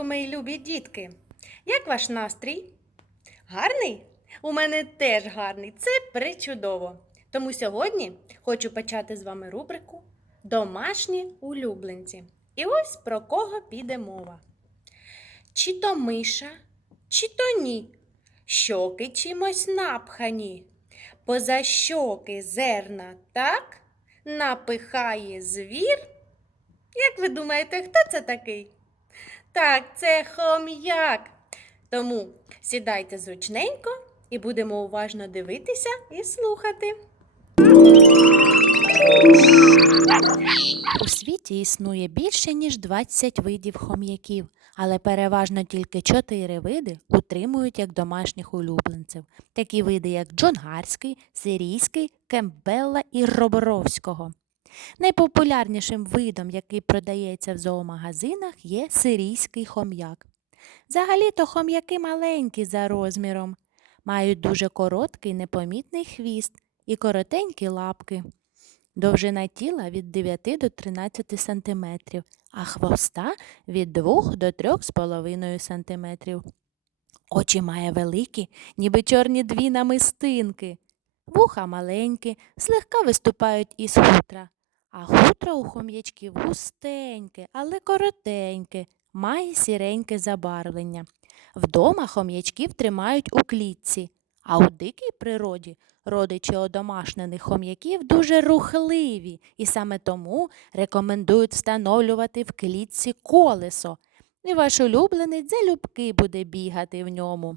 ранку, мої любі дітки! Як ваш настрій? Гарний? У мене теж гарний. Це причудово. Тому сьогодні хочу почати з вами рубрику Домашні улюбленці. І ось про кого піде мова. Чи то миша, чи то ні. Щоки чимось напхані. Поза щоки зерна так напихає звір. Як ви думаєте, хто це такий? Так, це хом'як. Тому сідайте зручненько і будемо уважно дивитися і слухати. У світі існує більше ніж 20 видів хом'яків, але переважно тільки 4 види утримують як домашніх улюбленців. Такі види, як джонгарський, сирійський, кембелла і роборовського. Найпопулярнішим видом, який продається в зоомагазинах, є сирійський хом'як. Взагалі-то хом'яки маленькі за розміром, мають дуже короткий непомітний хвіст і коротенькі лапки. Довжина тіла від 9 до 13 см, а хвоста від 2 до 3,5 см. Очі має великі, ніби чорні дві намистинки. Вуха маленькі, злегка виступають із хутра. А хутро у хом'ячків густеньке, але коротеньке, має сіреньке забарвлення. Вдома хом'ячків тримають у клітці, а у дикій природі родичі одомашнених хом'яків дуже рухливі, і саме тому рекомендують встановлювати в клітці колесо, і ваш улюбленець залюбки буде бігати в ньому.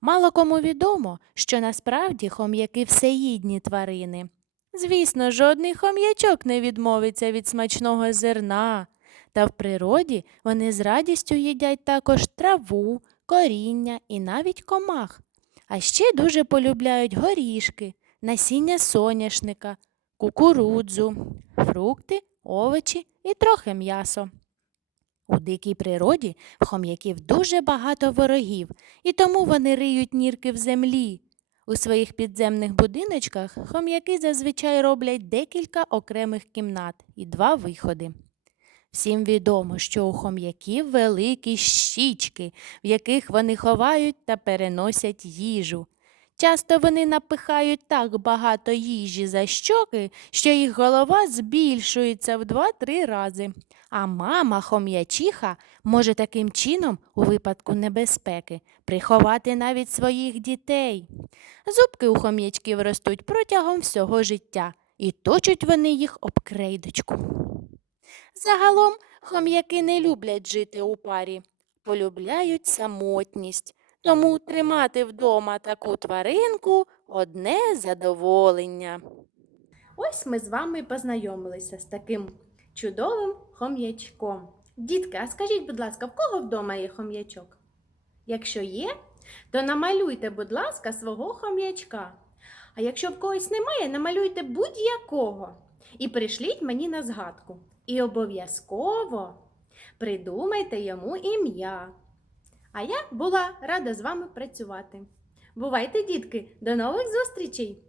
Мало кому відомо, що насправді хом'яки всеїдні тварини. Звісно, жодний хом'ячок не відмовиться від смачного зерна, та в природі вони з радістю їдять також траву, коріння і навіть комах. А ще дуже полюбляють горішки, насіння соняшника, кукурудзу, фрукти, овочі і трохи м'ясо. У дикій природі в хом'яків дуже багато ворогів, і тому вони риють нірки в землі. У своїх підземних будиночках хом'яки зазвичай роблять декілька окремих кімнат і два виходи. Всім відомо, що у хом'яків великі щічки, в яких вони ховають та переносять їжу. Часто вони напихають так багато їжі за щоки, що їх голова збільшується в 2-3 рази. А мама хом'ячиха може таким чином, у випадку небезпеки, приховати навіть своїх дітей. Зубки у хом'ячків ростуть протягом всього життя, і точать вони їх об крейдочку. Загалом хом'яки не люблять жити у парі, полюбляють самотність. Тому тримати вдома таку тваринку одне задоволення. Ось ми з вами познайомилися з таким чудовим хом'ячком. Дітки, а скажіть, будь ласка, в кого вдома є хом'ячок? Якщо є, то намалюйте, будь ласка, свого хом'ячка. А якщо в когось немає, намалюйте будь-якого і прийшліть мені на згадку. І обов'язково придумайте йому ім'я. А я була рада з вами працювати. Бувайте, дітки, до нових зустрічей!